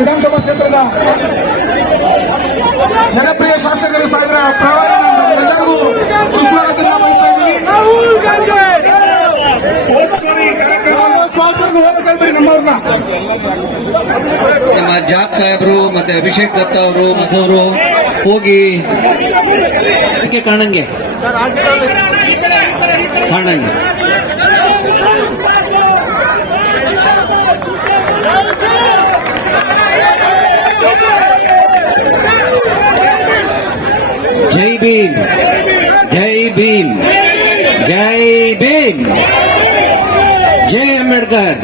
ವಿಧಾನಸಭಾ ಕ್ಷೇತ್ರದ ಜನಪ್ರಿಯ ಶಾಸಕರು ಸಾಹೇಬರ ಎಲ್ಲರಿಗೂ ಸುಸ್ವಾಗತ ಬಯಸ್ತಾ ಇದ್ದೀವಿ. ನಮ್ಮ ಜಾತ್ ಸಾಹೇಬರು ಮತ್ತೆ ಅಭಿಷೇಕ್ ದತ್ತ ಅವರು ಮಸೂರು ಹೋಗಿ ಕಾಣಂಗೆ ಜೈ ಭೀಮ್, ಜೈ ಭೀಮ್, ಜೈ ಭೀಮ್, ಜೈ ಅಂಬೇಡ್ಕರ್.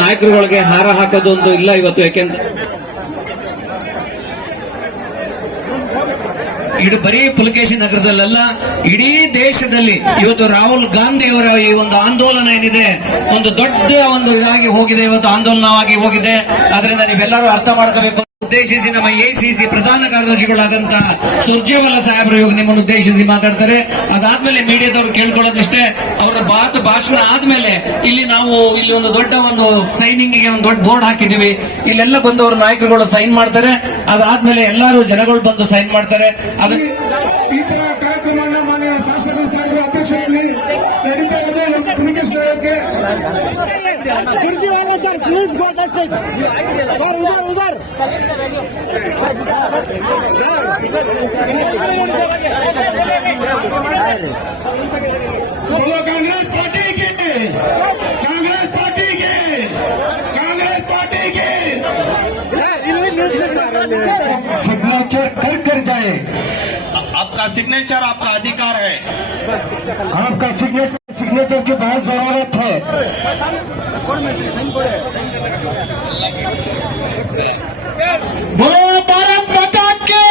ನಾಯಕರುಗಳಿಗೆ ಹಾರ ಹಾಕೋದೊಂದು ಇಲ್ಲ ಇವತ್ತು. ಯಾಕೆಂದ್ರೆ ಇದು ಬರೀ ಪುಲಕೇಶಿ ನಗರದಲ್ಲ, ಇಡೀ ದೇಶದಲ್ಲಿ ಇವತ್ತು ರಾಹುಲ್ ಗಾಂಧಿ ಅವರ ಈ ಒಂದು ಆಂದೋಲನ ಏನಿದೆ ಒಂದು ದೊಡ್ಡ ಒಂದು ಇದಾಗಿ ಹೋಗಿದೆ, ಇವತ್ತು ಆಂದೋಲನವಾಗಿ ಹೋಗಿದೆ. ಅದರಿಂದ ನೀವೆಲ್ಲರೂ ಅರ್ಥ ಮಾಡ್ಕೋಬೇಕು. ಉದ್ದೇಶಿಸಿ ನಮ್ಮ ಎಸಿಸಿ ಪ್ರಧಾನ ಕಾರ್ಯದರ್ಶಿಗಳಾದಂತಹ ಸುರ್ಜೇವಾಲಾ ಸಾಹೇಬರು ಇವಾಗ ನಿಮ್ಮನ್ನು ಉದ್ದೇಶಿಸಿ ಮಾತಾಡ್ತಾರೆ. ಅದಾದ್ಮೇಲೆ ಮೀಡಿಯಾದವ್ರು ಕೇಳ್ಕೊಳ್ಳೋದಿಷ್ಟೇ, ಅವರ ಭಾಷಣ ಆದ್ಮೇಲೆ ಇಲ್ಲಿ ಒಂದು ದೊಡ್ಡ ಒಂದು ಸೈನಿಂಗ್ ಗೆ ಒಂದು ದೊಡ್ಡ ಬೋರ್ಡ್ ಹಾಕಿದೀವಿ. ಇಲ್ಲೆಲ್ಲ ಬಂದವರು ನಾಯಕರುಗಳು ಸೈನ್ ಮಾಡ್ತಾರೆ. ಅದಾದ್ಮೇಲೆ ಎಲ್ಲರೂ ಜನಗಳು ಬಂದು ಸೈನ್ ಮಾಡ್ತಾರೆ. ಈ ತರ ಕಾರ್ಯಕ್ರಮವನ್ನು ಮಾನ್ಯ ಶಾಸಕ ಸಾಹೇಬರ ಅಧ್ಯಕ್ಷತೆಯಲ್ಲಿ ನಡೀತಾ ಇದೆ. ನಮ್ಮ ಪುಲಿಕೇಶ್ವರಕ್ಕೆ कांग्रेस पार्टी के, कांग्रेस पार्टी के, कांग्रेस पार्टी के सिग्नेचर कर जाए. आपका सिग्नेचर आपका अधिकार है. आपका सिग्नेचर की बहुत जरूरत है. बोलो भारत माता के,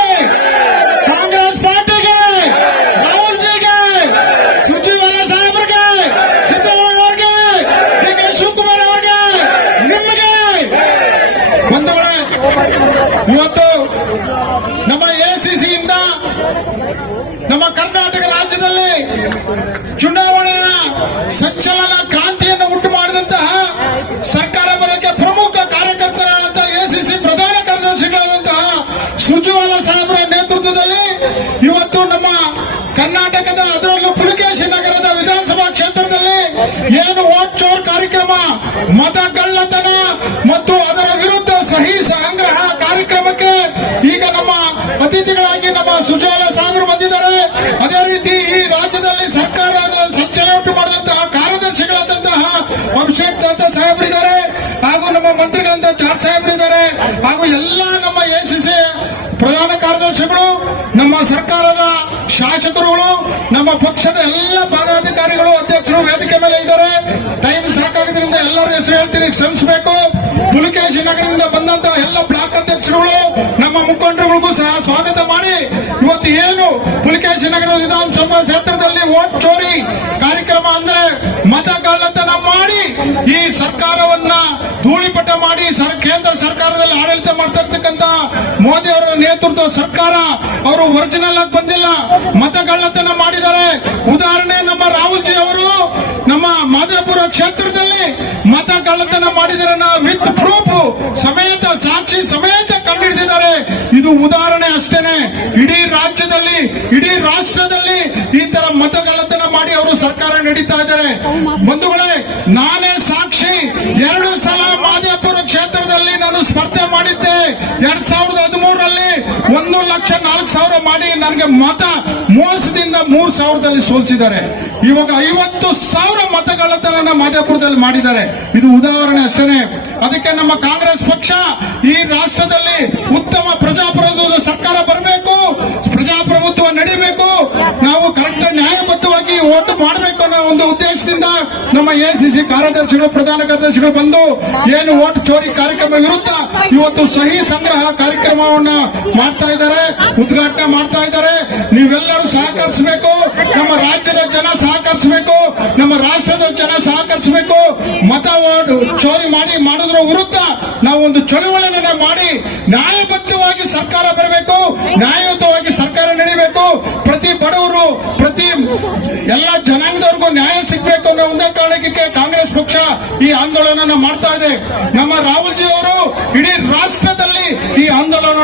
कांग्रेस पार्टी के, राहुल जी के, ಸುರ್ಜೇವಾಲಾ ಸಾಹೇಬರಿಗೆ, ಸಿದ್ದರಾಮಯ್ಯ ಅವರಿಗೆ, ಡಿ ಕೆ ಶಿವಕುಮಾರ್ ಅವರಿಗೆ, ನಿಮಗೆ ಬಂಧುಗಳೇ, ಇವತ್ತು ನಮ್ಮ ಎಸಿಸಿಯಿಂದ ನಮ್ಮ ಕರ್ನಾಟಕ ರಾಜ್ಯದಲ್ಲಿ ಚುನಾವಣೆಯ ಸಂಚಲನ ಕ್ರಾಂತಿಯನ್ನು ಉಂಟು ಮಾಡಿದಂತಹ ಸರ್ಕಾರ ಬರೋಕ್ಕೆ ಪ್ರಮುಖ ಕಾರ್ಯಕರ್ತರಾದಂತಹ ಎಸಿಸಿ ಪ್ರಧಾನ ಕಾರ್ಯದರ್ಶಿಗಳಾದಂತಹ ಸುರ್ಜೇವಾಲಾ ಸಾಹೇಬರ ನೇತೃತ್ವದಲ್ಲಿ ಇವತ್ತು ನಮ್ಮ ಕರ್ನಾಟಕದ, ಅದರಲ್ಲೂ ಪುಲಕೇಶಿ ನಗರದ ವಿಧಾನಸಭಾ ಕ್ಷೇತ್ರದಲ್ಲಿ ಏನು ವೋಟ್ ಚೋರ್ ಕಾರ್ಯಕ್ರಮ, ಮತಗಳ್ಳತನ ಮತ್ತು ಅದರ ವಿರುದ್ಧ ಸಹಿ ಸಂಗ್ರಹ ಕಾರ್ಯಕ್ರಮಕ್ಕೆ ಈಗ ನಮ್ಮ ಅತಿಥಿಗಳಾಗಿ ನಮ್ಮ ಸುರ್ಜೇವಾಲಾ ಸಾಹೇಬರು ಬಂದಿದ್ದಾರೆ. ಅದೇ ರೀತಿ ಈ ರಾಜ್ಯದಲ್ಲಿ ಸರ್ಕಾರದ ಸಂಚಲನ ಉಂಟು ಮಾಡಿದಂತಹ ಕಾರ್ಯದರ್ಶಿಗಳಾದಂತಹ ಅಭಿಷೇಕ್ ದತ್ತ ಸಾಹೇಬರಿದ್ದಾರೆ, ಹಾಗೂ ನಮ್ಮ ಮಂತ್ರಿಗಳಾದ ಜಾಟ್ ಸಾಹೇಬರಿದ್ದಾರೆ, ಹಾಗೂ ಎಲ್ಲ ನಮ್ಮ ಎಸಿಸಿ ಪ್ರಧಾನ ಕಾರ್ಯದರ್ಶಿಗಳು, ನಮ್ಮ ಸರ್ಕಾರದ ಶಾಸಕರುಗಳು, ನಮ್ಮ ಪಕ್ಷದ ಎಲ್ಲ ಪದಾಧಿಕಾರಿಗಳು, ಅಧ್ಯಕ್ಷರು ವೇದಿಕೆ ಮೇಲೆ ಇದ್ದಾರೆ. ಟೈಮ್ ಸಾಕಾಗೋದ್ರಿಂದ ಎಲ್ಲರ ಹೆಸರು ಹೇಳ್ತೀನಿ, ಕ್ಷಮಿಸಬೇಕು. ಪುಲಕೇಶಿ ನಗರದಿಂದ ಬಂದಂತಹ ಎಲ್ಲ ಬ್ಲಾಕ್ ಅಧ್ಯಕ್ಷರುಗಳು, ನಮ್ಮ ಮುಖಂಡರುಗಳಿಗೂ ಸಹ ಸ್ವಾಗತ ಮಾಡಿ, ಇವತ್ತು ಏನು ಪುಲಕೇಶಿ ನಗರ ವಿಧಾನಸಭಾ ಕ್ಷೇತ್ರದಲ್ಲಿ ವೋಟ್ ಚೋರಿ ಕಾರ್ಯಕ್ರಮ ಅಂದ್ರೆ ಮತಗಳ್ಳತನ ಮಾಡಿ ಈ ಸರ್ಕಾರವನ್ನ ಧೂಳಿಪಟ ಮಾಡಿ ಕೇಂದ್ರ ಸರ್ಕಾರದಲ್ಲಿ ಆಡಳಿತ ಮಾಡ್ತಿರ್ತಕ್ಕಂಥ ಮೋದಿ ಅವರ ನೇತೃತ್ವದ ಸರ್ಕಾರ, ಅವರು ಒರಿಜಿನಲ್ ಆಗಿ ಬಂದಿಲ್ಲ, ಮತಗಳ್ಳತನ ಮಾಡಿದ್ದಾರೆ. ಉದಾಹರಣೆ, ನಮ್ಮ ರಾಹುಲ್ ಜಿ ಅವರು ನಮ್ಮ ಮಾದೇಪುರ ಕ್ಷೇತ್ರದಲ್ಲಿ ಮತಗಳ್ಳತನ ಮಾಡಿದರೆ ವಿತ್ ಪ್ರೂಫ್ ಸಮೇತ, ಸಾಕ್ಷಿ ಸಮೇತ ಕಂಡುಹಿಡಿದಿದ್ದಾರೆ. ಇದು ಉದಾಹರಣೆ ಅಷ್ಟೇನೆ. ಇಡೀ ರಾಜ್ಯದಲ್ಲಿ, ಇಡೀ ರಾಷ್ಟ್ರದಲ್ಲಿ ಈ ತರ ಮತಗಳ್ಳತನ ಮಾಡಿ ಅವರು ಸರ್ಕಾರ ನಡೀತಾ ಇದ್ದಾರೆ. ಬಂಧುಗಳೇ, ನಾನೇ ಸಾಕ್ಷಿ. 2 ಸಲ ಮಾದೇಪುರ ಕ್ಷೇತ್ರದಲ್ಲಿ ನಾನು ಸ್ಪರ್ಧೆ ಮಾಡಿದ್ದೆ. 2013ರಲ್ಲಿ 1,04,000 ಮಾಡಿ ನನಗೆ ಮತ ಮೋಸದಿಂದ 3,000ದಲ್ಲಿ ಸೋಲಿಸಿದ್ದಾರೆ. ಇವಾಗ 50,000 ಮತಗಳ್ಳತನ ಮಾದೇಪುರದಲ್ಲಿ ಮಾಡಿದ್ದಾರೆ. ಇದು ಉದಾಹರಣೆ ಅಷ್ಟೇನೆ. ಅದಕ್ಕೆ ನಮ್ಮ ಕಾಂಗ್ರೆಸ್ ಪಕ್ಷ ಈ ರಾಷ್ಟ್ರದಲ್ಲಿ ಉತ್ತಮ ಪ್ರಜಾಪ್ರಭುತ್ವದ ಸರ್ಕಾರ ಬರಬೇಕು, ಪ್ರಜಾಪ್ರಭುತ್ವ ನಡೀಬೇಕು, ನಾವು ಕರೆಕ್ಟ್ ನ್ಯಾಯಬದ್ಧವಾಗಿ ವೋಟ್ ಮಾಡಬೇಕು ಅನ್ನೋ ಒಂದು ಉದ್ದೇಶದಿಂದ ನಮ್ಮ ಎಸಿಸಿ ಕಾರ್ಯದರ್ಶಿಗಳು, ಪ್ರಧಾನ ಕಾರ್ಯದರ್ಶಿಗಳು ಬಂದು ಏನು ವೋಟ್ ಚೋರಿ ಕಾರ್ಯಕ್ರಮ ವಿರುದ್ಧ ಇವತ್ತು ಸಹಿ ಸಂಗ್ರಹ ಕಾರ್ಯಕ್ರಮವನ್ನ ಮಾಡ್ತಾ ಇದ್ದಾರೆ, ಉದ್ಘಾಟನೆ ಮಾಡ್ತಾ ಇದ್ದಾರೆ. ನೀವೆಲ್ಲರೂ ಸಹಕರಿಸಬೇಕು, ನಮ್ಮ ರಾಜ್ಯದ ಜನ ಸಹಕರಿಸಬೇಕು, ನಮ್ಮ ರಾಷ್ಟ್ರದ ಜನ ಸಹಕರಿಸಬೇಕು. ಮತ ಚೋರಿ ಮಾಡೋದ್ರ ವಿರುದ್ಧ ನಾವು ಒಂದು ಚಳುವಳಿಯನ್ನ ಮಾಡಿ ನ್ಯಾಯಬದ್ಧವಾಗಿ ಸರ್ಕಾರ ಬರಬೇಕು, ನ್ಯಾಯಯುತವಾಗಿ ಸರ್ಕಾರ ನಡೀಬೇಕು. ಪ್ರತಿ ಬಡವರು, ಪ್ರತಿ ಎಲ್ಲ ಜನಾಂಗದವ್ರಿಗೂ ನ್ಯಾಯ ಸಿಗಬೇಕು ಅನ್ನೋ ಒಂದೇ ಕಾರಣಕ್ಕೆ ಕಾಂಗ್ರೆಸ್ ಪಕ್ಷ ಈ ಆಂದೋಲನ ಮಾಡ್ತಾ ಇದೆ. ನಮ್ಮ ರಾಹುಲ್ ಜಿ ಅವರು ಇಡೀ ರಾಷ್ಟ್ರದಲ್ಲಿ ಈ ಆಂದೋಲನ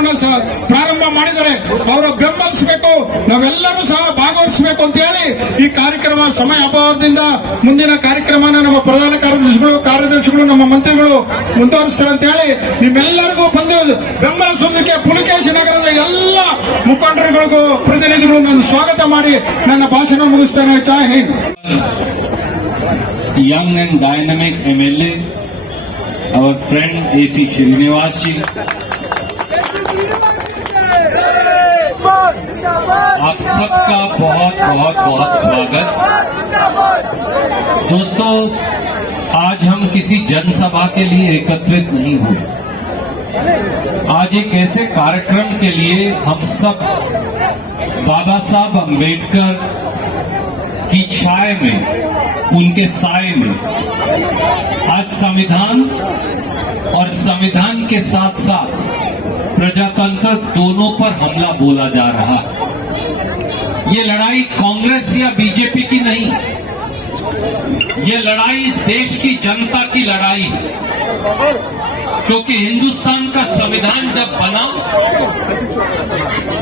ಪ್ರಾರಂಭ ಮಾಡಿದ್ದಾರೆ. ಅವರ ಬೆಂಬಲಿಸಬೇಕು, ನಾವೆಲ್ಲರೂ ಸಹ ಭಾಗವಹಿಸಬೇಕು ಅಂತ ಹೇಳಿ ಈ ಕಾರ್ಯಕ್ರಮ ಸಮಯ ಅಭಾವದಿಂದ ಮುಂದಿನ ಕಾರ್ಯಕ್ರಮನ ನಮ್ಮ ಪ್ರಧಾನ ಕಾರ್ಯದರ್ಶಿಗಳು ನಮ್ಮ ಮಂತ್ರಿಗಳು ಮುಂದುವರಿಸ್ತಾರೆ ಅಂತ ಹೇಳಿ ನಿಮ್ಮೆಲ್ಲರಿಗೂ ಬಂದು ಬೆಂಬಲಿಸೋದಕ್ಕೆ ಪುಲಕೇಶಿ ನಗರದ ಎಲ್ಲ ಮುಖಂಡರುಗಳಿಗೂ ಪ್ರತಿನಿಧಿಗಳು ನಾನು ಸ್ವಾಗತ ಮಾಡಿ ನನ್ನ ಭಾಷಣ ಮುಗಿಸ್ತೇನೆ. ಜೈ Hind. Young and dynamic MLA, our friend AC Srinivas ji, आप सबका बहुत बहुत बहुत स्वागत। दोस्तों, आज हम किसी जनसभा के लिए एकत्रित नहीं हुए। आज एक ऐसे कार्यक्रम के लिए हम सब बाबा साहब अम्बेडकर की छाया में, उनके साए में आज संविधान और संविधान के साथ साथ प्रजातंत्र दोनों पर हमला बोला जा रहा। ये लड़ाई कांग्रेस या बीजेपी की नहीं, ये लड़ाई इस देश की जनता की लड़ाई है। क्योंकि हिंदुस्तान का संविधान जब बना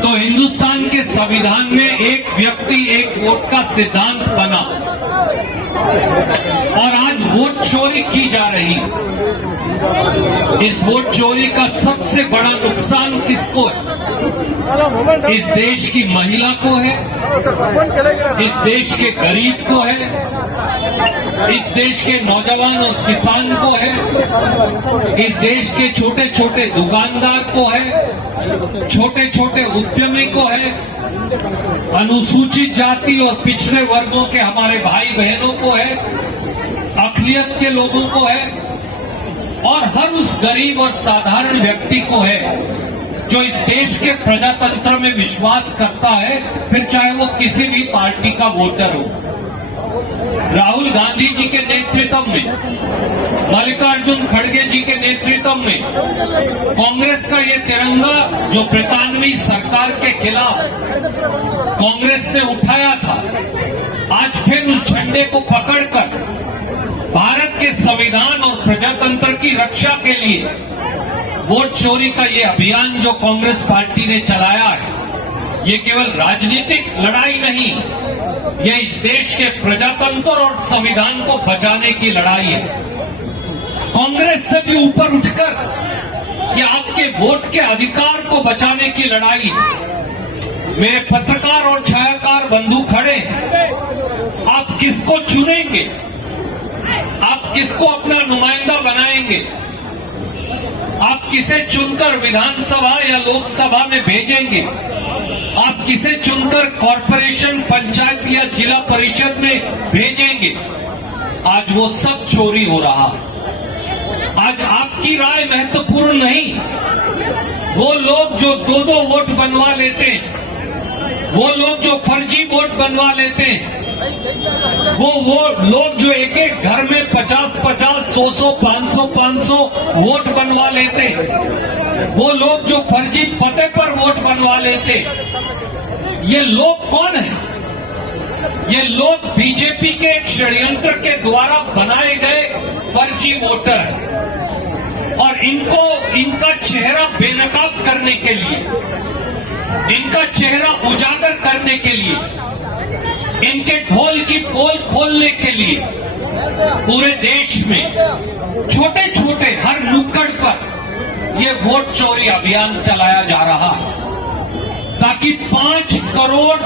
तो हिंदुस्तान के संविधान में एक व्यक्ति एक वोट का सिद्धांत बना, और आज वोट चोरी की जा रही। इस वोट चोरी का सबसे बड़ा नुकसान किसको है? इस देश की महिला को है, इस देश के गरीब को है, इस देश के नौजवान और किसान को है, इस देश के छोटे छोटे दुकानदार को है, छोटे छोटे उद्यमी को है, अनुसूचित जाति और पिछड़े वर्गों के हमारे भाई बहनों को है, अक़लियत के लोगों को है, और हर उस गरीब और साधारण व्यक्ति को है जो इस देश के प्रजातंत्र में विश्वास करता है, फिर चाहे वो किसी भी पार्टी का वोटर हो। राहुल गांधी जी के नेतृत्व में, मल्लिकार्जुन खड़गे जी के नेतृत्व में कांग्रेस का ये तिरंगा जो ब्रितानवी सरकार के खिलाफ कांग्रेस ने उठाया था, आज फिर उस झंडे को पकड़कर भारत के संविधान और प्रजातंत्र की रक्षा के लिए वोट चोरी का ये अभियान जो कांग्रेस पार्टी ने चलाया है, ये केवल राजनीतिक लड़ाई नहीं, ये इस देश के प्रजातंत्र और संविधान को बचाने की लड़ाई है। कांग्रेस से भी ऊपर उठकर ये आपके वोट के अधिकार को बचाने की लड़ाई है। मेरे पत्रकार और छायाकार बंधु खड़े हैं, आप किसको चुनेंगे? आप किसको अपना नुमाइंदा बनाएंगे? आप किसे चुनकर विधानसभा या लोकसभा में भेजेंगे? आप किसे चुनकर कॉरपोरेशन, पंचायत या जिला परिषद में भेजेंगे? आज वो सब चोरी हो रहा है। आज आपकी राय महत्वपूर्ण नहीं, वो लोग जो दो दो वोट बनवा लेते हैं, वो लोग जो फर्जी वोट बनवा लेते हैं, वो लोग जो एक एक घर में 50-50, 100-100, 500-500 वोट बनवा लेते हैं, वो लोग जो फर्जी पते पर वोट बनवा लेते हैं, ये लोग कौन हैं? ये लोग बीजेपी के एक षड्यंत्र के द्वारा बनाए गए फर्जी वोटर हैं। और इनको इनका चेहरा बेनकाब करने के लिए, इनका चेहरा उजागर करने के लिए, इनके ढोल की पोल खोलने के लिए पूरे देश में छोटे छोटे हर नुक्कड़ पर ये वोट चोरी अभियान चलाया जा रहा है, ताकि 5 करोड़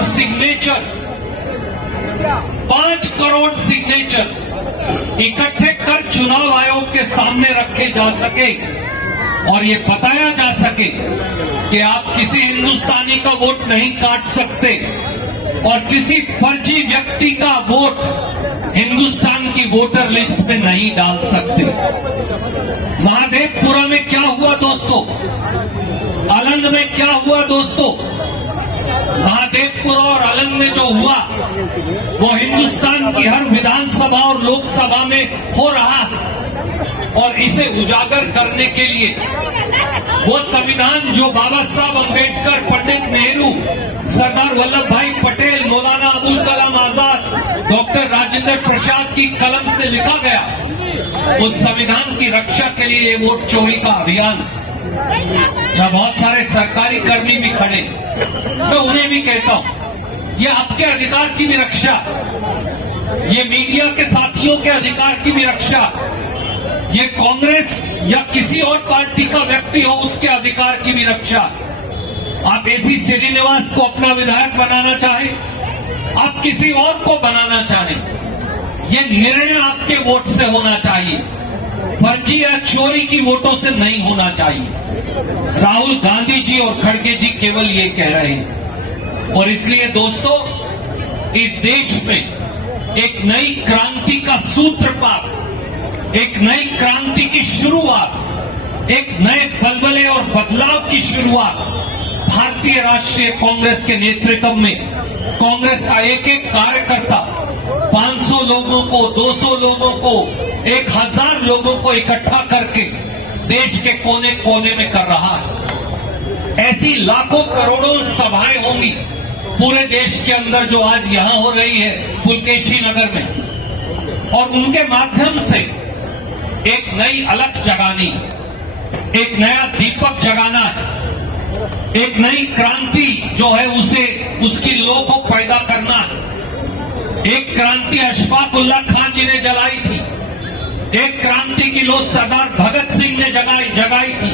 सिग्नेचर्स इकट्ठे कर चुनाव आयोग के सामने रखे जा सके और ये बताया जा सके कि आप किसी हिंदुस्तानी का वोट नहीं काट सकते और किसी फर्जी व्यक्ति का वोट हिंदुस्तान की वोटर लिस्ट में नहीं डाल सकते। महादेवपुरा में क्या हुआ दोस्तों? अलंग में क्या हुआ दोस्तों? महादेवपुरा और अलंग में जो हुआ वो हिंदुस्तान की हर विधानसभा और लोकसभा में हो रहा है, और इसे उजागर करने के लिए वो संविधान जो बाबा साहब अम्बेडकर, पंडित नेहरू, सरदार वल्लभ भाई पटेल, मौलाना अबुल कलाम आजाद, डॉक्टर राजेंद्र प्रसाद की कलम से लिखा गया, उस संविधान की रक्षा के लिए ये वोट चोरी का अभियान। यहाँ बहुत सारे सरकारी कर्मी भी खड़े, मैं उन्हें भी कहता हूं, ये आपके अधिकार की भी रक्षा, ये मीडिया के साथियों के अधिकार की भी रक्षा, ये कांग्रेस या किसी और पार्टी का व्यक्ति हो उसके अधिकार की भी रक्षा। आप एसी श्रीनिवास को अपना विधायक बनाना चाहें, आप किसी और को बनाना चाहें, ये निर्णय आपके वोट से होना चाहिए, फर्जी या चोरी की वोटों से नहीं होना चाहिए। राहुल गांधी जी और खड़गे जी केवल ये कह रहे हैं। और इसलिए दोस्तों, इस देश में एक नई क्रांति का सूत्रपात, एक नई क्रांति की शुरुआत, एक नए बलबले और बदलाव की शुरुआत भारतीय राष्ट्रीय कांग्रेस के नेतृत्व में कांग्रेस का एक एक कार्यकर्ता 500 लोगों को, 200 लोगों को, 1000 लोगों को इकट्ठा करके देश के कोने कोने में कर रहा है। ऐसी लाखों करोड़ों सभाएं होंगी पूरे देश के अंदर जो आज यहां हो रही है पुलकेशी नगर में, और उनके माध्यम से एक नई अलख जगानी, एक नया दीपक जगाना है, एक नई क्रांति जो है उसे उसकी लौ को पैदा करना है। एक क्रांति अशफाक उल्लाह खान जी ने जलाई थी, एक क्रांति की लौ सरदार भगत सिंह ने जगाई थी,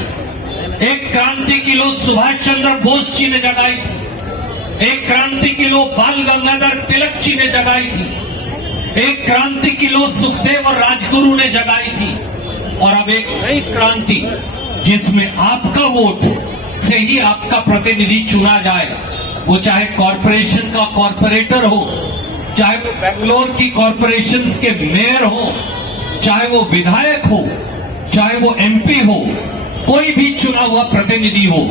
एक क्रांति की लौ सुभाष चंद्र बोस जी ने जगाई थी, एक क्रांति की लौ बाल गंगाधर तिलक जी ने जगाई थी, एक क्रांति की लौ सुखदेव और राजगुरु ने जगाई थी, और अब एक नई क्रांति जिसमें आपका वोट से ही आपका प्रतिनिधि चुना जाए, वो चाहे कॉरपोरेशन का कॉरपोरेटर हो, चाहे वो बेंगलोर की कॉरपोरेशंस के मेयर हो, चाहे वो विधायक हो, चाहे वो एमपी हो, कोई भी चुना हुआ प्रतिनिधि हो,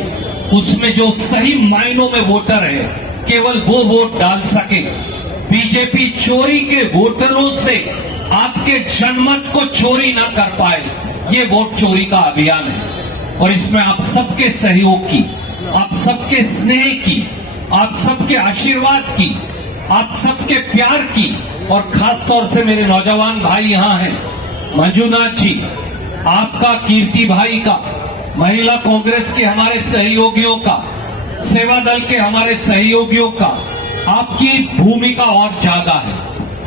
उसमें जो सही मायनों में वोटर है केवल वो वोट डाल सके। बीजेपी चोरी के वोटरों से आपके जनमत को चोरी न कर पाए, ये वोट चोरी का अभियान है। और इसमें आप सबके सहयोग की, आप सबके स्नेह की, आप सबके आशीर्वाद की, आप सबके प्यार की, और खास तौर से मेरे नौजवान भाई यहाँ हैं, मंजुनाथ जी, आपका, कीर्ति भाई का, महिला कांग्रेस के हमारे सहयोगियों का, सेवा दल के हमारे सहयोगियों का, आपकी भूमिका और ज्यादा है,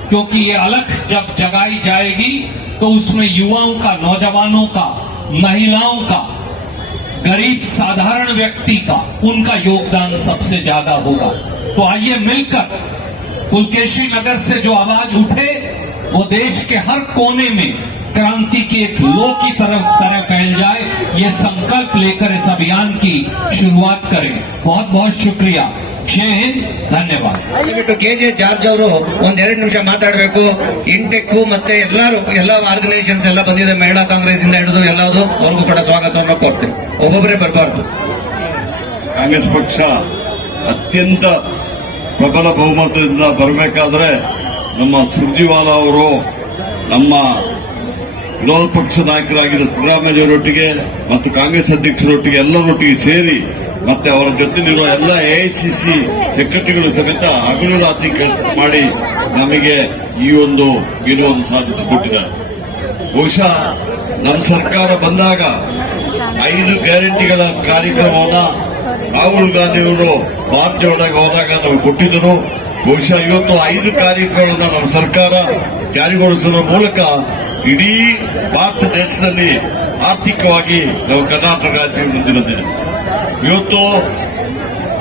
क्योंकि ये अलख जब जगाई जाएगी तो उसमें युवाओं का, नौजवानों का, महिलाओं का, गरीब साधारण व्यक्ति का, उनका योगदान सबसे ज्यादा होगा। तो आइए मिलकर पुलकेशी नगर से जो आवाज उठे वो देश के हर कोने में क्रांति की एक लो की तरह फैल जाए, ये संकल्प लेकर इस अभियान की शुरुआत करें। बहुत बहुत शुक्रिया। जय हिंद, ಧನ್ಯವಾದ। ದಯವಿಟ್ಟು KJ ಜಾರ್ಜ್ ಅವರು ಒಂದೆರಡು ನಿಮಿಷ ಮಾತಾಡಬೇಕು। ಇಂಟೆಕ್ ಮತ್ತೆ ಎಲ್ಲ ಆರ್ಗನೈಸೇಷನ್ಸ್ ಎಲ್ಲ ಬಂದಿದೆ, ಮಹಿಳಾ ಕಾಂಗ್ರೆಸ್ ಇಂದ ಹಿಡಿದು ಎಲ್ಲದೂ ಅವ್ರಿಗೂ ಕೂಡ ಸ್ವಾಗತವನ್ನು ಕೊಡ್ತೇವೆ, ಒಬ್ಬೊಬ್ಬರೇ ಬರಬಾರ್ದು। ಕಾಂಗ್ರೆಸ್ ಪಕ್ಷ ಅತ್ಯಂತ ಪ್ರಬಲ ಬಹುಮತದಿಂದ ಬರಬೇಕಾದ್ರೆ ನಮ್ಮ ಸುರ್ಜಿವಾಲಾ ಅವರು ನಮ್ಮ ವಿರೋಧ ಪಕ್ಷ ನಾಯಕರಾಗಿದ್ದ ಸಿದ್ದರಾಮಯ್ಯವರೊಟ್ಟಿಗೆ ಮತ್ತು ಕಾಂಗ್ರೆಸ್ ಅಧ್ಯಕ್ಷರೊಟ್ಟಿಗೆ ಎಲ್ಲರೊಟ್ಟಿಗೆ ಸೇರಿ ಮತ್ತೆ ಅವರ ಜೊತೆಲಿರುವ ಎಲ್ಲ ಎಐಸಿಸಿ ಸೆಕ್ರೆಟರಿಗಳು ಸಮೇತ ಹಗಲು ರಾತ್ರಿ ಕೆಲಸ ಮಾಡಿ ನಮಗೆ ಈ ಒಂದು ಗೆಲುವನ್ನು ಸಾಧಿಸಿಕೊಟ್ಟಿದ್ದಾರೆ। ಬಹುಶಃ ನಮ್ಮ ಸರ್ಕಾರ ಬಂದಾಗ 5 ಗ್ಯಾರಂಟಿಗಳ ಕಾರ್ಯಕ್ರಮವನ್ನ ರಾಹುಲ್ ಗಾಂಧಿಯವರು ಭಾರತ್ ಜೋಡಾಗಿ ಹೋದಾಗ ನಾವು ಕೊಟ್ಟಿದ್ದರು। ಬಹುಶಃ ಇವತ್ತು 5 ಕಾರ್ಯಕ್ರಮಗಳನ್ನ ನಮ್ಮ ಸರ್ಕಾರ ಜಾರಿಗೊಳಿಸುವ ಮೂಲಕ ಇಡೀ ಭಾರತ ದೇಶದಲ್ಲಿ ಆರ್ಥಿಕವಾಗಿ ನಾವು ಕರ್ನಾಟಕ ರಾಜ್ಯ ಮುಂದೆ ಬಂದಿದೆ। ಇವತ್ತು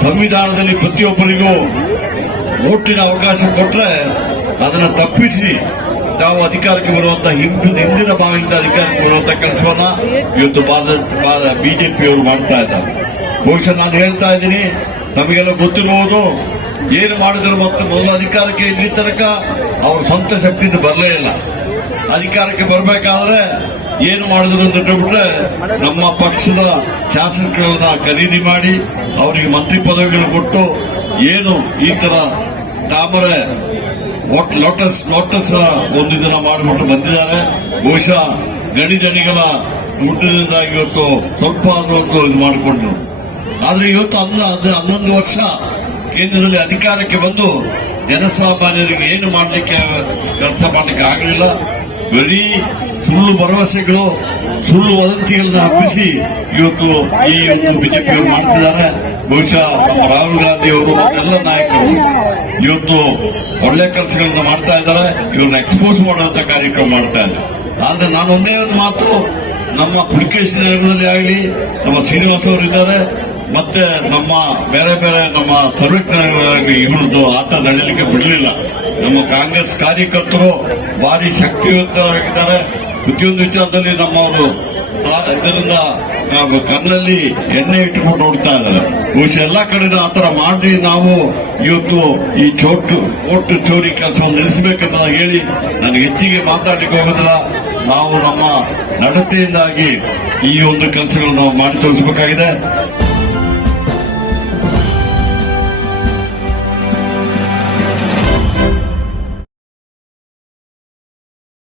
ಸಂವಿಧಾನದಲ್ಲಿ ಪ್ರತಿಯೊಬ್ಬರಿಗೂ ವೋಟಿನ ಅವಕಾಶ ಕೊಟ್ಟರೆ ಅದನ್ನು ತಪ್ಪಿಸಿ ತಾವು ಅಧಿಕಾರಕ್ಕೆ ಬರುವಂತಹ ಹಿಂದಿನ ಭಾಗದಿಂದ ಅಧಿಕಾರಕ್ಕೆ ಬರುವಂತಹ ಕೆಲಸವನ್ನ ಇವತ್ತು ಬಿಜೆಪಿಯವರು ಮಾಡ್ತಾ ಇದ್ದಾರೆ। ಬಹುಶಃ ನಾನು ಹೇಳ್ತಾ ಇದ್ದೀನಿ, ತಮಗೆಲ್ಲ ಗೊತ್ತಿರಬಹುದು, ಏನು ಮಾಡಿದ್ರು ಮತ್ತು ಮೊದಲ ಅಧಿಕಾರಕ್ಕೆ ಇಲ್ಲಿ ತನಕ ಅವ್ರ ಸ್ವಂತ ಶಕ್ತಿಯಿಂದ ಬರಲೇ ಇಲ್ಲ। ಅಧಿಕಾರಕ್ಕೆ ಬರಬೇಕಾದ್ರೆ ಏನು ಮಾಡಿದ್ರು ಅಂತ ಬಿಟ್ರೆ ನಮ್ಮ ಪಕ್ಷದ ಶಾಸಕರನ್ನ ಖರೀದಿ ಮಾಡಿ ಅವರಿಗೆ ಮಂತ್ರಿ ಪದವಿಗಳು ಕೊಟ್ಟು ಏನು ಈ ತರ ತಾಮರೆ ಲೋಟಸ್ ಒಂದು ದಿನ ಮಾಡಿಬಿಟ್ಟು ಬಂದಿದ್ದಾರೆ। ಬಹುಶಃ ಗಣಿಗಳ ಊಟದಿಂದಾಗಿ ಇವತ್ತು ಸ್ವಲ್ಪ ಆದ್ರೂ ಒಂದು ಇದು ಮಾಡಿಕೊಂಡ್ರು. ಆದ್ರೆ ಇವತ್ತು 11 ವರ್ಷ ಕೇಂದ್ರದಲ್ಲಿ ಅಧಿಕಾರಕ್ಕೆ ಬಂದು ಜನಸಾಮಾನ್ಯರಿಗೆ ಏನು ಮಾಡಲಿಕ್ಕೆ ಕೆಲಸ ಮಾಡಲಿಕ್ಕೆ ಆಗಲಿಲ್ಲ. ಬರೀ ಸುಳ್ಳು ಭರವಸೆಗಳು, ಸುಳ್ಳು ವದಂತಿಗಳನ್ನ ಹಬ್ಬಿಸಿ ಇವತ್ತು ಈ ಒಂದು ಬಿಜೆಪಿಯವರು ಮಾಡ್ತಿದ್ದಾರೆ. ಬಹುಶಃ ನಮ್ಮ ರಾಹುಲ್ ಗಾಂಧಿ ಅವರು ಮತ್ತೆಲ್ಲ ನಾಯಕರು ಇವತ್ತು ಒಳ್ಳೆ ಕೆಲಸಗಳನ್ನ ಮಾಡ್ತಾ ಇದ್ದಾರೆ. ಇವ್ರನ್ನ ಎಕ್ಸ್ಪೋಸ್ ಮಾಡುವಂತ ಕಾರ್ಯಕ್ರಮ ಮಾಡ್ತಾ ಇದ್ದಾರೆ. ಆದ್ರೆ ನಾನು ಒಂದೇ ಒಂದು ಮಾತು, ನಮ್ಮ ಪುಲಿಕೇಶಿ ನಗರದಲ್ಲಿ ಆಗಲಿ, ನಮ್ಮ ಶ್ರೀನಿವಾಸ್ ಅವರು ಇದ್ದಾರೆ, ಮತ್ತೆ ನಮ್ಮ ಬೇರೆ ಬೇರೆ ನಮ್ಮ ಸರ್ವೇಕ್ಷಣೆಗಳಾಗಲಿ ಇವ್ರದ್ದು ಆಟ ನಡೀಲಿಕ್ಕೆ ಬಿಡಲಿಲ್ಲ. ನಮ್ಮ ಕಾಂಗ್ರೆಸ್ ಕಾರ್ಯಕರ್ತರು ಭಾರಿ ಶಕ್ತಿಯುತವಾಗಿದ್ದಾರೆ. ಪ್ರತಿಯೊಂದು ವಿಚಾರದಲ್ಲಿ ನಮ್ಮವರು ಇದರಿಂದ ಕಣ್ಣಲ್ಲಿ ಎಣ್ಣೆ ಇಟ್ಟುಕೊಂಡು ನೋಡ್ತಾ ಇದ್ದಾರೆ. ಬಹುಶಃ ಎಲ್ಲಾ ಕಡೆ ಆ ತರ ಮಾಡಿ ನಾವು ಇವತ್ತು ಈ ಓಟು ಚೋರಿ ಕೆಲಸವನ್ನು ನಿಲ್ಲಿಸಬೇಕಂತ ಹೇಳಿ ನಾನು ಹೆಚ್ಚಿಗೆ ಮಾತಾಡಲಿಕ್ಕೆ ಹೋಗೋದಿಲ್ಲ. ನಾವು ನಮ್ಮ ನಡತೆಯಿಂದಾಗಿ ಈ ಒಂದು ಕೆಲಸಗಳನ್ನು ನಾವು ಮಾಡಿ ತೋರಿಸಬೇಕಾಗಿದೆ.